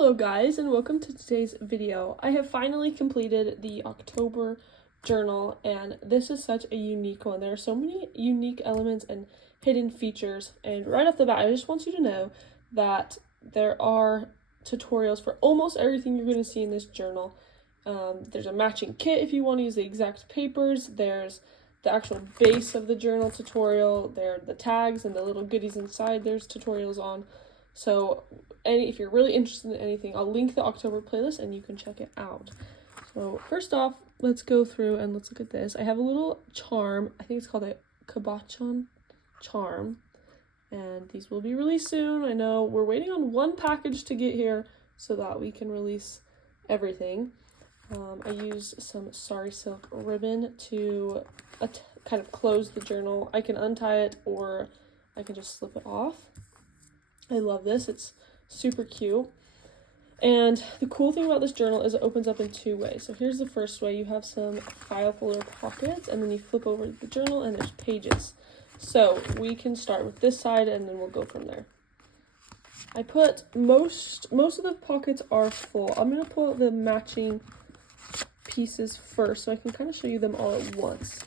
Hello guys, and welcome to today's video. I have finally completed the October journal, and this is such a unique one. There are so many unique elements and hidden features, and right off the bat, I just want you to know that there are tutorials for almost everything you're going to see in this journal. There's a matching kit if you want to use the exact papers. There's the actual base of the journal tutorial. There are the tags and the little goodies inside there's tutorials on. So if you're really interested in anything, I'll link the October playlist and you can check it out. So first off, let's go through and let's look at this. I have a little charm. I think it's called a cabochon charm. And these will be released soon. I know we're waiting on one package to get here so that we can release everything. I use some sari silk ribbon to kind of close the journal. I can untie it or I can just slip it off. I love this. It's super cute. And the cool thing about this journal is it opens up in two ways. So here's the first way. You have some file folder pockets, and then you flip over the journal and there's pages. So we can start with this side and then we'll go from there. I put most of the pockets are full. I'm going to pull out the matching pieces first so I can kind of show you them all at once.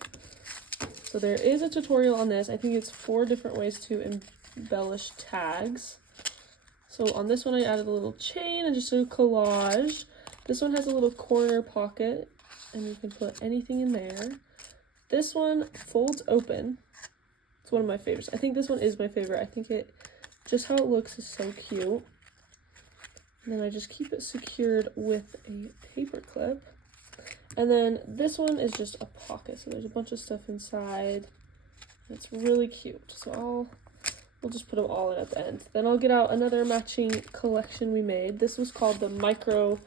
So there is a tutorial on this. I think it's 4 different ways to embellish tags. So on this one I added a little chain and just a collage. This one has a little corner pocket and you can put anything in there. This one folds open. It's one of my favorites. I think this one is my favorite. I think just how it looks is so cute. And then I just keep it secured with a paper clip. And then this one is just a pocket. So there's a bunch of stuff inside. It's really cute. So we'll just put them all in at the end. Then I'll get out another matching collection we made. This was called the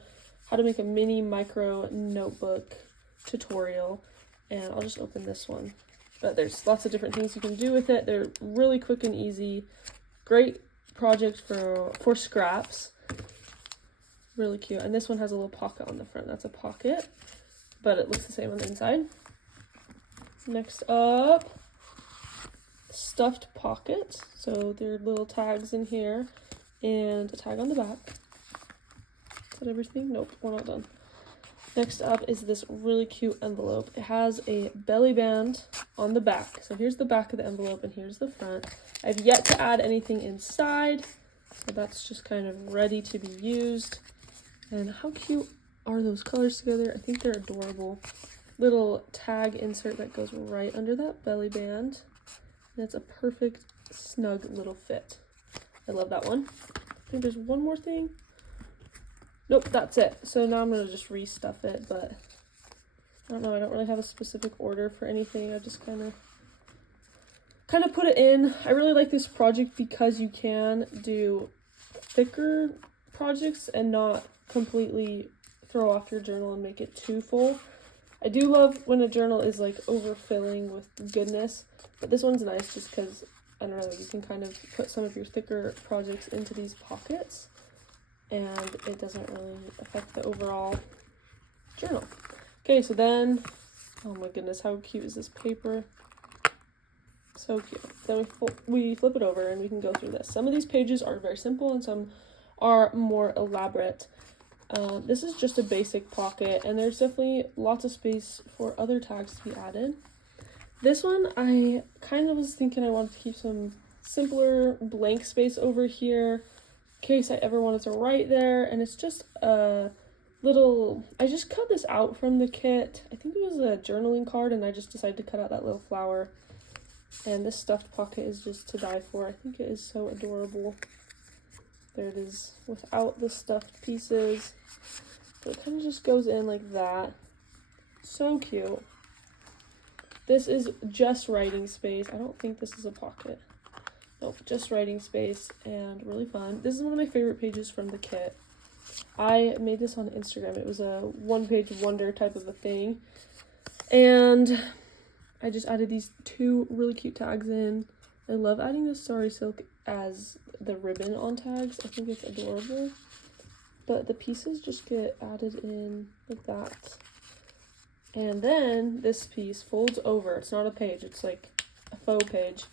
how to make a mini micro notebook tutorial. And I'll just open this one. But there's lots of different things you can do with it. They're really quick and easy. Great project for scraps. Really cute. And this one has a little pocket on the front. That's a pocket, but it looks the same on the inside. Next up, stuffed pockets. So there are little tags in here and a tag on the back. Is that everything? Nope, we're not done. Next up is this really cute envelope. It has a belly band on the back. So here's the back of the envelope and here's the front. I've yet to add anything inside, so that's just kind of ready to be used. And how cute are those colors together? I think they're adorable. Little tag insert that goes right under that belly band. And it's a perfect, snug little fit. I love that one. I think there's one more thing. Nope, that's it. So now I'm going to just restuff it, but I don't know. I don't really have a specific order for anything. I just kind of put it in. I really like this project because you can do thicker projects and not completely throw off your journal and make it too full. I do love when a journal is like overfilling with goodness, but this one's nice just because, I don't know, you can kind of put some of your thicker projects into these pockets and it doesn't really affect the overall journal. Okay, so then, oh my goodness, how cute is this paper? So cute. Then we flip it over and we can go through this. Some of these pages are very simple and some are more elaborate. This is just a basic pocket, and there's definitely lots of space for other tags to be added. This one, I kind of was thinking I wanted to keep some simpler blank space over here in case I ever wanted to write there, and it's just a little, I just cut this out from the kit. I think it was a journaling card, and I just decided to cut out that little flower. And this stuffed pocket is just to die for. I think it is so adorable. There it is without the stuffed pieces. So it kind of just goes in like that. So cute. This is just writing space. I don't think this is a pocket. Nope, just writing space and really fun. This is one of my favorite pages from the kit. I made this on Instagram. It was a one-page wonder type of a thing. And I just added these 2 really cute tags in. I love adding the sari silk as the ribbon on tags. I think it's adorable. But the pieces just get added in like that. And then this piece folds over. It's not a page, it's like a faux page.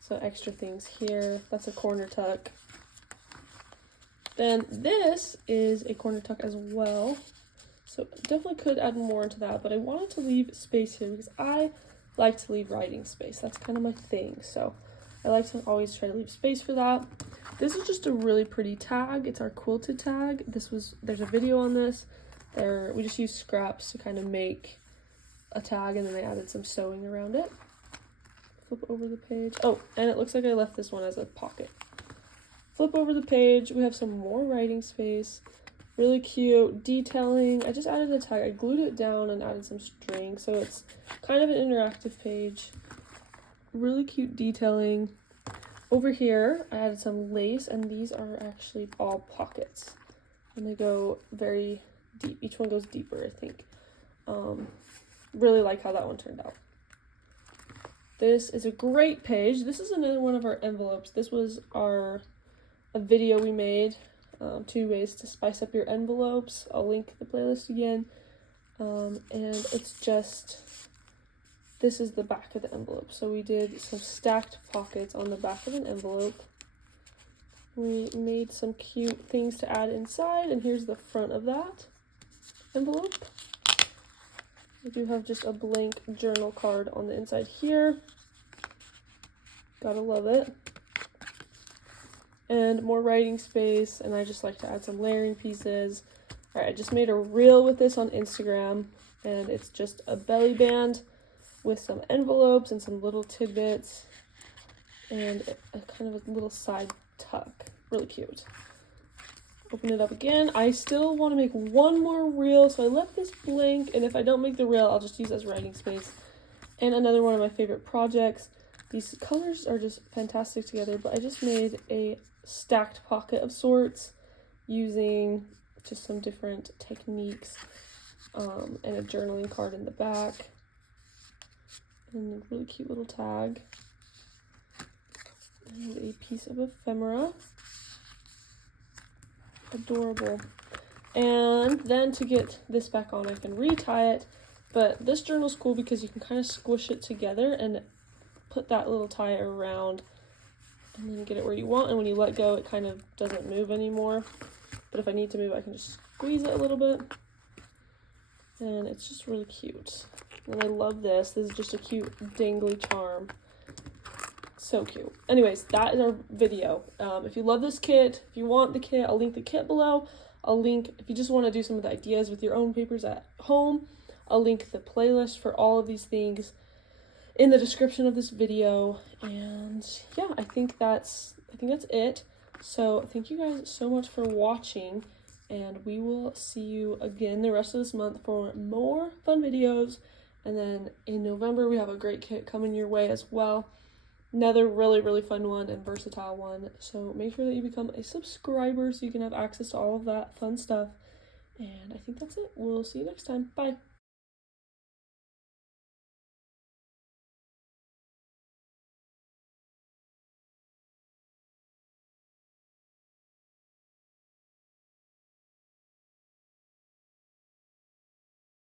So extra things here. That's a corner tuck. Then this is a corner tuck as well. So definitely could add more into that, but I wanted to leave space here because I like to leave writing space. That's kind of my thing. So I like to always try to leave space for that. This is just a really pretty tag. It's our quilted tag. There's a video on this. We just used scraps to kind of make a tag, and then I added some sewing around it. Flip over the page. Oh, and it looks like I left this one as a pocket. Flip over the page. We have some more writing space. Really cute detailing. I just added a tag. I glued it down and added some string, so it's kind of an interactive page. Really cute detailing. Over here, I added some lace, and these are actually all pockets. And they go very deep. Each one goes deeper, I think. Really like how that one turned out. This is a great page. This is another one of our envelopes. This was a video we made, 2 ways to spice up your envelopes. I'll link the playlist again. And it's just, this is the back of the envelope. So we did some stacked pockets on the back of an envelope. We made some cute things to add inside, and here's the front of that envelope. I do have just a blank journal card on the inside here. Gotta love it. And more writing space, and I just like to add some layering pieces. All right, I just made a reel with this on Instagram, and it's just a belly band with some envelopes and some little tidbits, and a kind of a little side tuck. Really cute. Open it up again. I still want to make one more reel, so I left this blank, and if I don't make the reel, I'll just use as writing space. And another one of my favorite projects. These colors are just fantastic together, but I just made a stacked pocket of sorts using just some different techniques, and a journaling card in the back, and a really cute little tag, and a piece of ephemera. Adorable. And then to get this back on, I can retie it, but this journal's cool because you can kind of squish it together and put that little tie around and then get it where you want, and when you let go it kind of doesn't move anymore. But if I need to move, I can just squeeze it a little bit, and it's just really cute. And I love this. This is just a cute dangly charm. So cute. Anyways, that is our video. If you love this kit, if you want the kit, I'll link the kit below. I'll link, if you just want to do some of the ideas with your own papers at home, I'll link the playlist for all of these things in the description of this video. And yeah, I think that's it. So thank you guys so much for watching, and we will see you again the rest of this month for more fun videos. And then in November, we have a great kit coming your way as well. Another really, really fun one and versatile one. So make sure that you become a subscriber so you can have access to all of that fun stuff. And I think that's it. We'll see you next time. Bye.